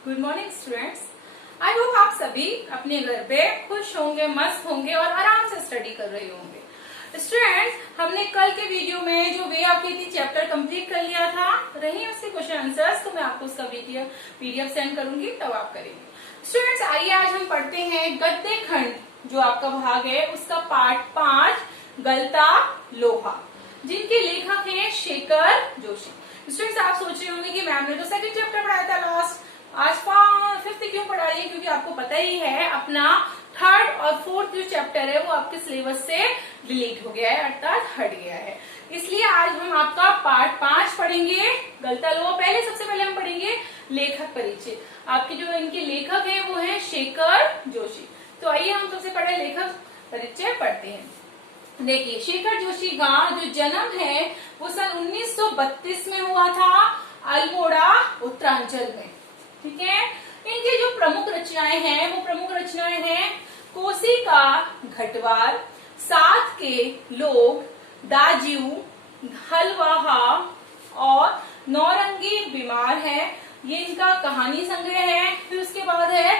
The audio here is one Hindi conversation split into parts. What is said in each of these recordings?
Good morning students. I hope आप सभी अपने घर पे खुश होंगे, मस्त होंगे और आराम से स्टडी कर रहे होंगे। स्टूडेंट्स, हमने कल के वीडियो में जो वे आकृति चैप्टर कंप्लीट कर लिया था, रही उसके क्वेश्चन आंसर्स, तो मैं आपको उसका पीडीएफ सेंड करूंगी, तब आप करेंगे। स्टूडेंट्स, आइए आज हम पढ़ते हैं गद्य खंड, जो आपका भाग है उसका पार्ट 5, गलता लोहा, जिनके लेखक हैं शेखर जोशी। स्टूडेंट्स, आप सोच रहे होंगे कि मैम ने तो सेकंड चैप्टर पढ़ाया था लास्ट, आज फिफ्थ क्यों पढ़ा रही है? क्योंकि आपको पता ही है अपना थर्ड और फोर्थ जो चैप्टर है वो आपके सिलेबस से डिलीट हो गया है, अर्थात हट गया है। इसलिए आज हम आपका पार्ट 5 पढ़ेंगे, गलता लोहा। पहले सबसे पहले हम पढ़ेंगे लेखक परिचय। आपके जो इनके लेखक है वो है शेखर जोशी। तो आइए हम सबसे पहले लेखक परिचय पढ़ते हैं। देखिए, शेखर जोशी का जो जन्म है वो सन 1932 में हुआ था, अल्मोड़ा उत्तरांचल में। ठीक है। इनकी जो प्रमुख रचनाएं हैं वो प्रमुख रचनाएं हैं कोसी का घटवार, साथ के लोग, दाजियू, हलवाहा और नौरंगी बीमार है। ये इनका कहानी संग्रह है। फिर उसके बाद है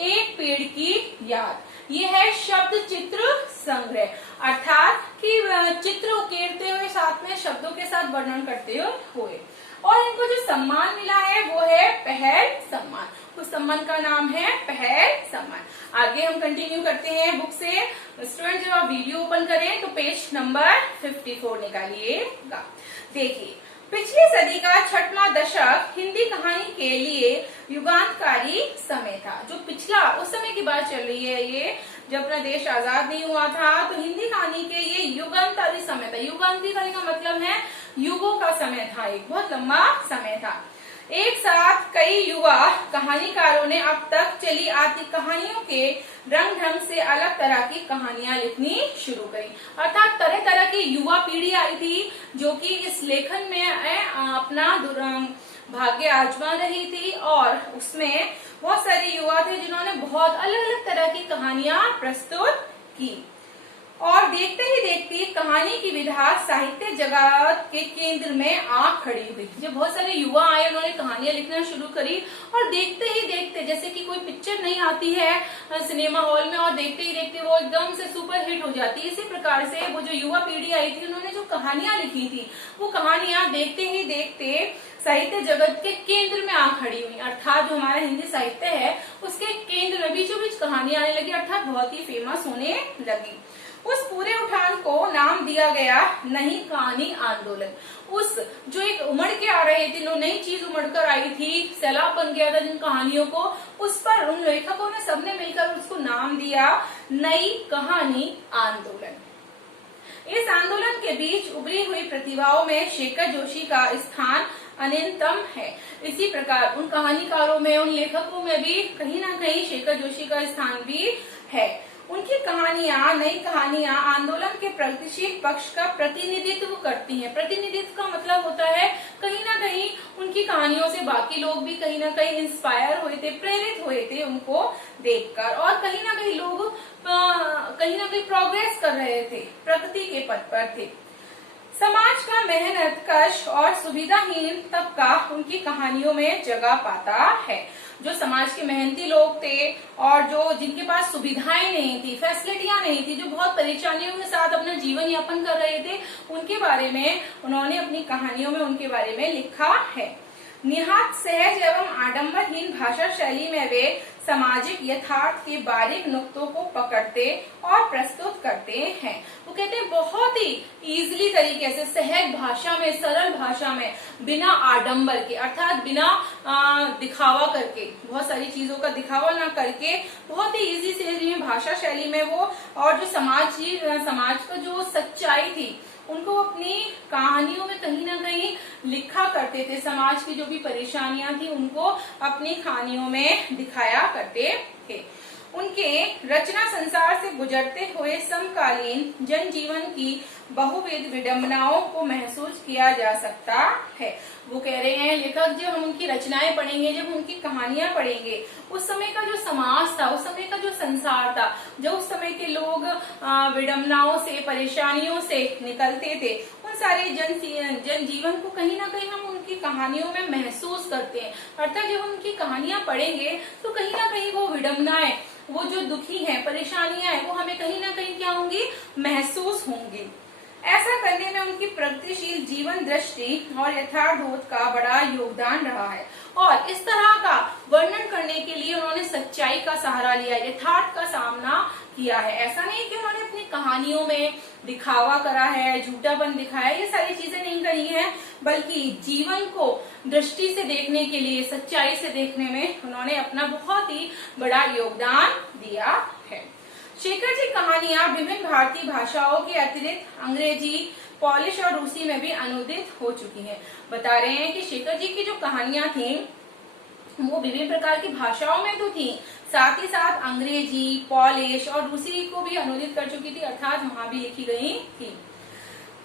एक पेड़ की याद, ये है शब्द चित्र संग्रह, अर्थात कि चित्र उकेरते हुए साथ में शब्दों के साथ वर्णन करते हुए। और इनको जो सम्मान मिला है वो है पहल सम्मान। उस सम्मान का नाम है पहल सम्मान। आगे हम कंटिन्यू करते हैं बुक से। स्टूडेंट, जब आप वीडियो ओपन करें तो पेज नंबर 54 निकालिएगा। देखिए, पिछली सदी का छठवां दशक हिंदी कहानी के लिए युगांतकारी समय था। जो पिछला उस समय की बात चल रही है, ये जब अपना देश आजाद नहीं हुआ था, तो हिंदी कहानी के ये युगांतकारी समय था। युगांतकारी का मतलब है युगों का समय था, एक बहुत लंबा समय था। एक साथ कई युवा कहानीकारों ने अब तक चली आती कहानियों के रंग ढंग से अलग तरह की कहानियां लिखनी शुरू करी, अर्थात तरह तरह की युवा पीढ़ी आई थी जो कि इस लेखन में अपना भाग्य आजमा रही थी। और उसमें बहुत सारे युवा थे जिन्होंने बहुत अलग अलग तरह की कहानियां प्रस्तुत की। और देखते ही देखते कहानी की विधा साहित्य जगत के केंद्र में आ खड़ी हुई। जब बहुत सारे युवा आए, उन्होंने कहानियां लिखना शुरू करी, और देखते ही देखते, जैसे कि कोई पिक्चर नहीं आती है सिनेमा हॉल में और देखते ही देखते वो एकदम से सुपर हिट हो जाती है, इसी प्रकार से वो जो युवा पीढ़ी आई थी, उन्होंने जो कहानियां लिखी थी, वो कहानियां देखते ही देखते साहित्य जगत के केंद्र में आ खड़ी हुई, अर्थात जो हमारा हिंदी साहित्य है उसके केंद्र में बीचों बीच कहानियां आने लगी, अर्थात बहुत ही फेमस होने लगी। उस पूरे उठान को नाम दिया गया नई कहानी आंदोलन। उस जो एक उमड़ के आ रहे थे, नई चीज उमड़ कर आई थी, सैलाब बन गया था जिन कहानियों को, उस पर उन लेखकों ने सबने मिलकर उसको नाम दिया नई कहानी आंदोलन। इस आंदोलन के बीच उभरी हुई प्रतिभाओं में शेखर जोशी का स्थान अनन्यतम है। इसी प्रकार उन कहानीकारों में, उन लेखकों में भी कहीं ना कहीं शेखर जोशी का स्थान भी है। उनकी कहानियां, नई कहानियां आंदोलन के प्रगतिशील पक्ष का प्रतिनिधित्व करती हैं। प्रतिनिधित्व का मतलब होता है कहीं ना कहीं उनकी कहानियों से बाकी लोग भी कहीं ना कहीं इंस्पायर हुए थे, प्रेरित हुए थे उनको देखकर, और कहीं ना कहीं लोग कहीं ना कहीं प्रोग्रेस कर रहे थे, प्रगति के पथ पर थे। समाज का मेहनत कश और सुविधाहीन तबका उनकी कहानियों में जगह पाता है। जो समाज के मेहनती लोग थे और जो जिनके पास सुविधाएं नहीं थी, फैसिलिटियां नहीं थी, जो बहुत परेशानियों के साथ अपना जीवन यापन कर रहे थे, उनके बारे में उन्होंने अपनी कहानियों में उनके बारे में लिखा है। निहात सहज एवं आडंबरहीन भाषा शैली में वे सामाजिक यथार्थ के बारीक नुक्तों को पकड़ते और प्रस्तुत करते हैं। वो कहते हैं बहुत ही इजीली तरीके से, सहज भाषा में, सरल भाषा में, बिना आडंबर के, अर्थात बिना दिखावा करके, बहुत सारी चीजों का दिखावा ना करके, बहुत ही इजी से भाषा शैली में वो, और जो समाज का जो सच्चाई थी उनको अपनी कहानियों में कहीं ना कहीं लिखा करते थे। समाज की जो भी परेशानियां थी उनको अपनी कहानियों में दिखाया करते थे। उनके रचना संसार से गुजरते हुए समकालीन जनजीवन की बहुविध विडंबनाओं को महसूस किया जा सकता है। वो कह रहे हैं लेखक, जब हम उनकी रचनाएं पढ़ेंगे, जब उनकी कहानियां पढ़ेंगे, उस समय का जो समाज था, उस समय का जो संसार था, जो उस समय के लोग विडंबनाओं से, परेशानियों से निकलते थे, उन सारे जनजीवन को कहीं ना कहीं हम उनकी कहानियों में महसूस करते हैं। अर्थात जब हम उनकी कहानियां पढ़ेंगे तो कहीं ना कहीं वो विडंबनाएं, वो जो दुखी है, परेशानियां है, वो हमें कहीं ना कहीं क्या होंगी, महसूस होंगी। ऐसा करने में उनकी प्रगतिशील जीवन दृष्टि और यथार्थबोध का बड़ा योगदान रहा है। और इस तरह का वर्णन करने के लिए उन्होंने सच्चाई का सहारा लिया, यथार्थ का सामना किया है। ऐसा नहीं कि उन्होंने अपनी कहानियों में दिखावा करा है, झूठापन दिखाया, ये सारी चीजें नहीं करी है, बल्कि जीवन को दृष्टि से देखने के लिए, सच्चाई से देखने में उन्होंने अपना बहुत ही बड़ा योगदान दिया है। शेखर जी कहानियां विभिन्न भारतीय भाषाओं के अतिरिक्त अंग्रेजी, पॉलिश और रूसी में भी अनुदित हो चुकी हैं। बता रहे हैं कि शेखर जी की जो कहानियां थी वो विभिन्न प्रकार की भाषाओं में तो थी, साथ ही साथ अंग्रेजी, पॉलिश और रूसी को भी अनुदित कर चुकी थी, अर्थात वहां भी लिखी गई थी।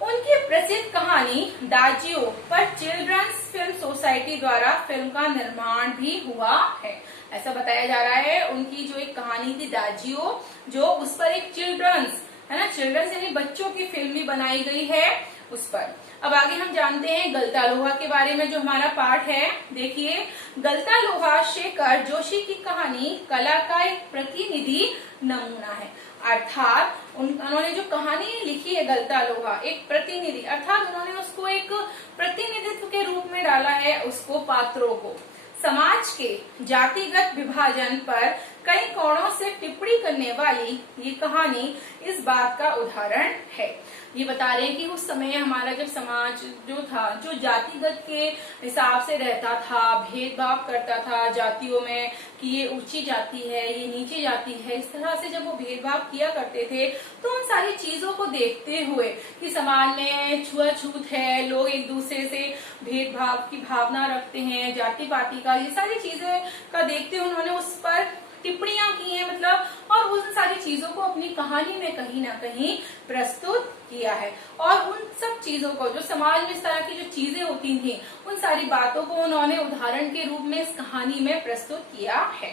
उनकी प्रसिद्ध कहानी दाजियो पर चिल्ड्रंस फिल्म सोसाइटी द्वारा फिल्म का निर्माण भी हुआ है। ऐसा बताया जा रहा है उनकी जो एक कहानी थी दाजियो, जो उस पर एक चिल्ड्रंस है ना, चिल्ड्रंस यानी बच्चों की फिल्म भी बनाई गई है उस पर। अब आगे हम जानते हैं गलता लोहा के बारे में, जो हमारा पाठ है। देखिए, गलता लोहा शेखर जोशी की कहानी कला का एक प्रतिनिधि नमूना है। अर्थात उन्होंने जो कहानी लिखी है गलता लोहा, एक प्रतिनिधि, अर्थात उन्होंने उसको एक प्रतिनिधित्व के रूप में डाला है, उसको पात्रों को। समाज के जातिगत विभाजन पर कई कोणों से टिप्पणी करने वाली ये कहानी इस बात का उदाहरण है। ये बता रहे हैं कि उस समय हमारा जब समाज जो था, जो जातिगत के हिसाब से रहता था, भेदभाव करता था जातियों में कि ये ऊंची जाति है, ये नीची जाति है, इस तरह से जब वो भेदभाव किया करते थे, तो उन सारी चीजों को देखते हुए कि समाज में छुआछूत है, लोग एक दूसरे से भेदभाव की भावना रखते हैं, जाति पाति का, ये सारी चीजें का देखते हुए उन्होंने उस पर टिप्पणियां की हैं, मतलब, और उन सारी चीजों को अपनी कहानी में कहीं ना कहीं प्रस्तुत किया है। और उन सब चीजों को, जो समाज में इस तरह की जो चीजें होती थी, उन सारी बातों को उन्होंने उदाहरण के रूप में इस कहानी में प्रस्तुत किया है।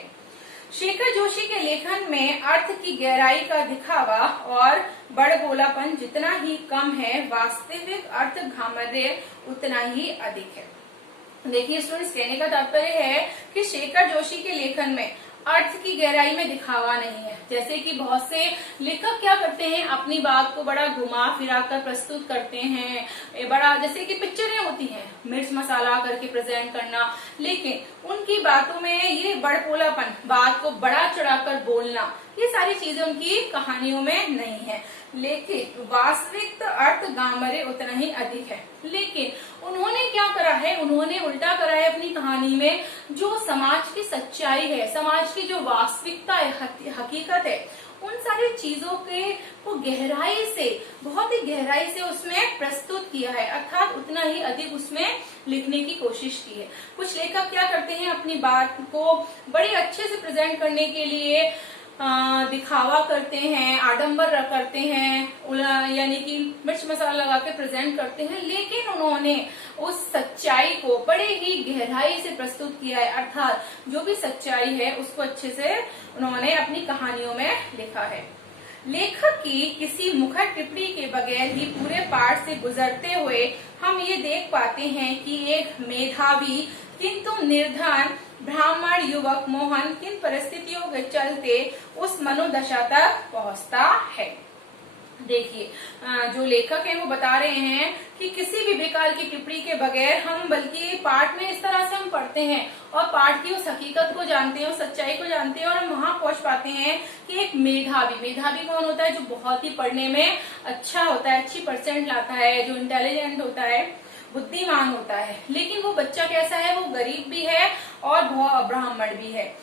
शेखर जोशी के लेखन में अर्थ की गहराई का दिखावा और बड़बोलापन जितना ही कम है, वास्तविक अर्थ घामर्य उतना ही अधिक है। देखिए स्टूडेंट्स, कहने का तात्पर्य है कि शेखर जोशी के लेखन में अर्थ की गहराई में दिखावा नहीं है। जैसे कि बहुत से लेखक क्या करते हैं, अपनी बात को बड़ा घुमा फिरा कर प्रस्तुत करते हैं, बड़ा, जैसे कि पिक्चरें होती हैं, मिर्च मसाला करके प्रेजेंट करना, लेकिन उनकी बातों में ये बड़पोलापन, बात को बड़ा चढ़ाकर बोलना, ये सारी चीजें उनकी कहानियों में नहीं है। लेकिन वास्तविक अर्थ गामरे उतना ही अधिक है। लेकिन उन्होंने क्या करा है, उन्होंने उल्टा करा है अपनी कहानी में, जो समाज की सच्चाई है, समाज की जो वास्तविकता है, हकीकत है, उन सारी चीजों के वो गहराई से, बहुत ही गहराई से उसमें प्रस्तुत किया है, अर्थात उतना ही अधिक उसमें लिखने की कोशिश की है। कुछ लेखक क्या करते हैं, अपनी बात को बड़े अच्छे से प्रेजेंट करने के लिए दिखावा करते हैं, आडंबर करते हैं, यानी कि मिर्च मसाला लगा के प्रेजेंट करते हैं, लेकिन उन्होंने उस सच्चाई को बड़े ही गहराई से प्रस्तुत किया है, अर्थात जो भी सच्चाई है उसको अच्छे से उन्होंने अपनी कहानियों में लिखा है। लेखक की किसी मुखर टिप्पणी के बगैर ही पूरे पाठ से गुजरते हुए हम ये देख पाते हैं कि एक मेधावी किंतु निर्धन ब्राह्मण युवक मोहन किन परिस्थितियों के चलते उस मनोदशा तक पहुंचता है। देखिए, जो लेखक हैं वो बता रहे हैं कि किसी भी बेकार की टिप्पणी के बगैर हम, बल्कि पाठ में इस तरह से हम पढ़ते हैं और पाठ की उस हकीकत को जानते हैं, उस सच्चाई को जानते हैं, और हम वहां पहुंच पाते हैं कि एक मेधावी कौन होता है, जो बहुत ही पढ़ने में अच्छा होता है, अच्छी परसेंट लाता है, जो इंटेलिजेंट होता है, बुद्धिमान होता है, लेकिन वो बच्चा कैसा है, वो गरीब भी है और ब्राह्मण भी है।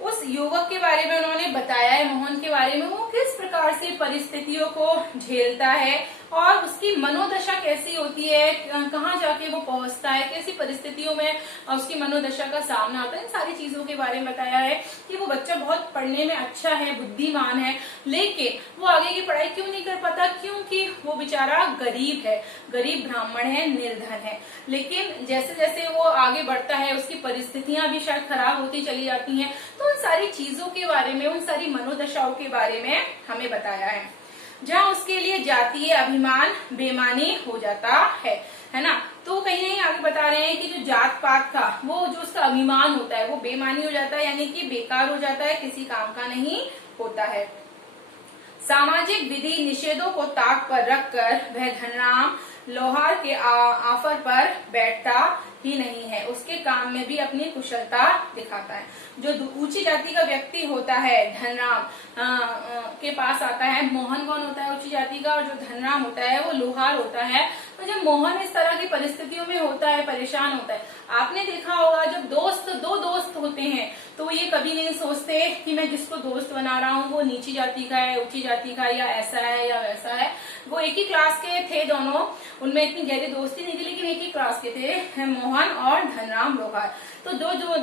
उस युवक के बारे में उन्होंने बताया है, मोहन के बारे में, वो किस प्रकार से परिस्थितियों को झेलता है और उसकी मनोदशा कैसी होती है, कहाँ जाके वो पहुंचता है, कैसी परिस्थितियों में उसकी मनोदशा का सामना होता है, इन सारी चीजों के बारे में बताया है कि वो बच्चा बहुत पढ़ने में अच्छा है, बुद्धिमान है, लेकिन वो आगे की पढ़ाई क्यों नहीं कर पाता, क्योंकि वो बेचारा गरीब है, गरीब ब्राह्मण है, निर्धन है। लेकिन जैसे जैसे वो आगे बढ़ता है, उसकी परिस्थितियां भी शायद खराब होती चली जाती हैं, तो उन सारी चीजों के बारे में, उन सारी मनोदशाओं के बारे में हमें बताया है, जहाँ उसके लिए जातीय अभिमान बेमानी हो जाता है ना। तो कहीं ना कहीं आगे बता रहे हैं कि जो जात पात था, वो जो उसका अभिमान होता है वो बेमानी हो जाता है, यानी कि बेकार हो जाता है, किसी काम का नहीं होता है। सामाजिक विधि निषेधों को ताक पर रखकर वह धनराम लोहार के ऑफर पर बैठता ही नहीं है, उसके काम में भी अपनी कुशलता दिखाता है। जो ऊंची जाति का व्यक्ति होता है धनराम के पास आता है। मोहन कौन होता है ऊंची जाति का, और जो धनराम होता है वो लोहार होता है। तो जब मोहन इस तरह की परिस्थितियों में होता है, परेशान होता है, आपने देखा होगा जब दो दोस्त होते हैं तो ये कभी नहीं सोचते कि मैं जिसको दोस्त बना रहा हूँ वो नीची जाति का है, ऊंची जाति का, या ऐसा है या वैसा है। वो एक ही क्लास के थे दोनों, उनमें इतनी गहरी दोस्ती नहीं थी, लेकिन एक ही क्लास के थे, मोहन और धनराम लोहार। तो जो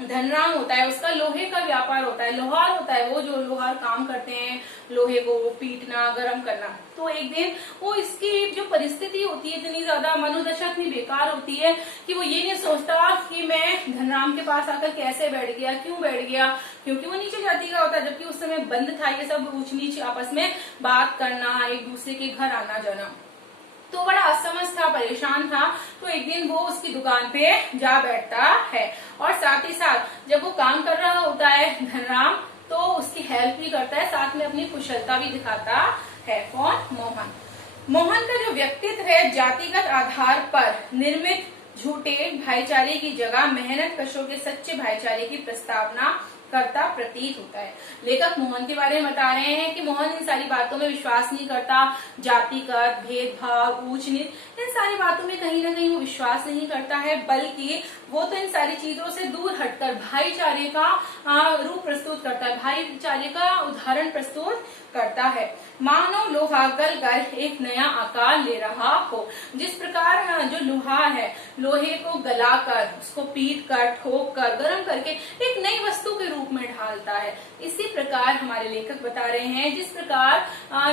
धनराम होता है उसका लोहे का व्यापार होता है, लोहार होता है वो जो लोहार काम करते हैं, लोहे को पीटना, गर्म करना। तो एक दिन वो इसकी जो परिस्थिति होती है इतनी ज्यादा, मनोदशा इतनी बेकार होती है कि वो ये नहीं सोचता कि मैं धनराम के पास आकर कैसे बैठ गया, क्यों बैठ गया, क्योंकि वो नीचे जाति का होता है, जबकि उस समय बंद था ये सब ऊंच नीच आपस में बात करना, एक दूसरे के घर आना जाना। तो बड़ा असमझ था, परेशान था। तो एक दिन वो उसकी दुकान पे जा बैठता है, और साथ ही साथ जब वो काम कर रहा होता है धनराम, तो उसकी हेल्प भी करता है, साथ में अपनी कुशलता भी दिखाता है। कौन? मोहन। मोहन का जो व्यक्तित्व है जातिगत आधार पर निर्मित झूठे भाईचारे की जगह मेहनत कशों के सच्चे भाईचारे की प्रस्तावना करता प्रतीत होता है। लेखक मोहन के बारे में बता रहे हैं कि मोहन इन सारी बातों में विश्वास नहीं करता, जातिगत भेदभाव, ऊंच नीच, इन सारी बातों में कहीं ना कहीं वो विश्वास नहीं करता है, बल्कि वो तो इन सारी चीजों से दूर हटकर भाईचारे का रूप प्रस्तुत करता है, भाईचारे का उदाहरण प्रस्तुत करता है। मानो लोहा गलकर एक नया आकार ले रहा हो। जिस प्रकार जो लोहा है, लोहे को गलाकर, उसको पीट कर, ठोक कर, गर्म करके एक नई वस्तु के रूप में ढालता है, इसी प्रकार हमारे लेखक बता रहे हैं जिस प्रकार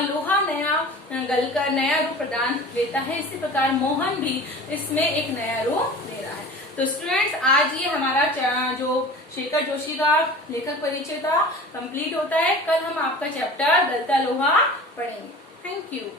लोहा नया गलकर नया रूप प्रदान लेता है, इसी प्रकार मोहन भी इसमें एक नया रूप ले रहा है। तो स्टूडेंट्स, आज ये हमारा जो शेखर जोशी का लेखक परिचय था कंप्लीट होता है। कल हम आपका चैप्टर गलता लोहा पढ़ेंगे। Thank you.